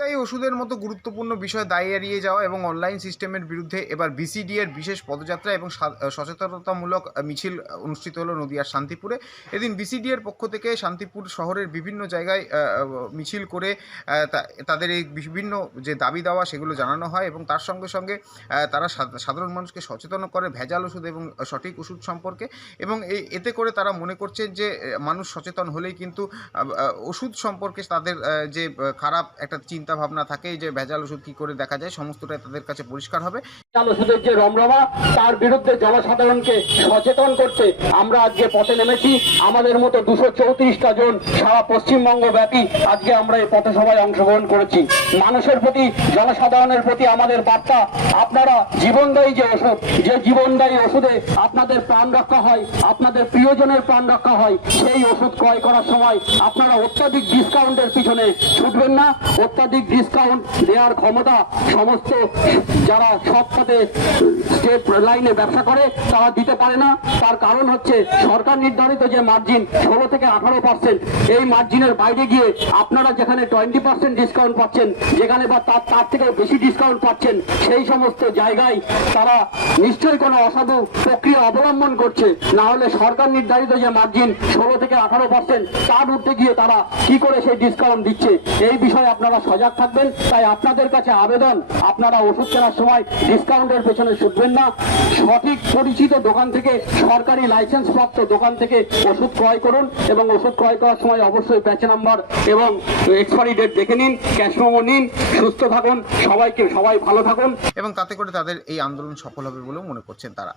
দায়ী ওষুধের মতো গুরুত্বপূর্ণ বিষয় দায়ী এড়িয়ে যাওয়া এবং অনলাইন সিস্টেমের বিরুদ্ধে এবার বিসিডি এর বিশেষ পদযাত্রা এবং সচেতনতামূলক মিছিল অনুষ্ঠিত হলো নদিয়ার শান্তিপুরে। এদিন বিসিডি এর পক্ষ থেকে শান্তিপুর শহরের বিভিন্ন জায়গায় মিছিল করে তাদের এই বিভিন্ন যে দাবি দেওয়া সেগুলো জানানো হয় এবং তার সঙ্গে সঙ্গে তারা সাধারণ মানুষকে সচেতন করে ভেজাল ওষুধ এবং সঠিক ওষুধ সম্পর্কে এবং এই এতে করে তারা মনে করছেন যে মানুষ সচেতন হলেই কিন্তু ওষুধ সম্পর্কে তাদের যে খারাপ একটা চিন্তা ভাবনা থাকে যে ভেজাল ওষুধ কী করে দেখা যায়, সমস্তটাই তাদের কাছে পরিষ্কার হবে। যে রমরমা, তার বিরুদ্ধে জনসাধারণকে সচেতন করতে আমরা আজকে পথে নেমেছি। আমাদের মতো দুশো চৌত্রিশটা জন সারা পশ্চিমবঙ্গ ব্যাপী আজকে আমরা এই অংশগ্রহণ করেছি। মানুষের প্রতি, জনসাধারণের প্রতি আমাদের বার্তা, আপনারা জীবনদায়ী যে ওষুধ, যে জীবনদায়ী ওষুধে আপনাদের প্রাণ রক্ষা হয়, আপনাদের প্রিয়জনের প্রাণ রক্ষা হয়, সেই ওষুধ ক্রয় করার সময় আপনারা অত্যাধিক ডিসকাউন্টের পিছনে ছুটবেন না, অত্যাধিক ডিসকাউন্ট দেওয়ার ক্ষমতা সমস্ত যারা সৎ পথে স্টেট লাইনে ব্যবসা করে, তারা দিতে পারে না। তার কারণ হচ্ছে সরকার নির্ধারিত যে মার্জিন ষোলো থেকে আঠারো পার্সেন্ট এই মার্জিনের বাইরে গিয়ে আপনারা যেখানে টোয়েন্টি পার্সেন্ট ডিসকাউন্ট পাচ্ছেন, যেখানে বা তার তার থেকেও বেশি ডিসকাউন্ট পাচ্ছেন, সেই সমস্ত জায়গায় তারা নিশ্চয়ই কোনো অসাধু প্রক্রিয়া অবলম্বন করছে। না হলে সরকার নির্ধারিত যে মার্জিন ষোলো থেকে আঠারো পার্সেন্ট তার উঠতে গিয়ে তারা কি করে সেই ডিসকাউন্ট দিচ্ছে? এই বিষয়ে আপনারা সজাগ থাকবেন তাই আপনাদের কাছে আবেদন। আপনারা ওষুধ কেনার সময় ডিসকাউন্টের পেছনে ছুটবেন না। সঠিক পরিচিত দোকান থেকে সরকারি লাইসেন্স প্রাপ্ত দোকান থেকে ওষুধ ক্রয় করুন এবং ওষুধ ক্রয় করার সময় অবশ্যই ব্যাচ নাম্বার এবং এক্সপায়ারি ডেট দেখে নিন ক্যাশ মেমো নিন, সুস্থ থাকুন, সবাইকে সবাই ভালো থাকুন। এবং তাতে করে তাদের এই আন্দোলন সফল হবে বলেও মনে করছেন তারা।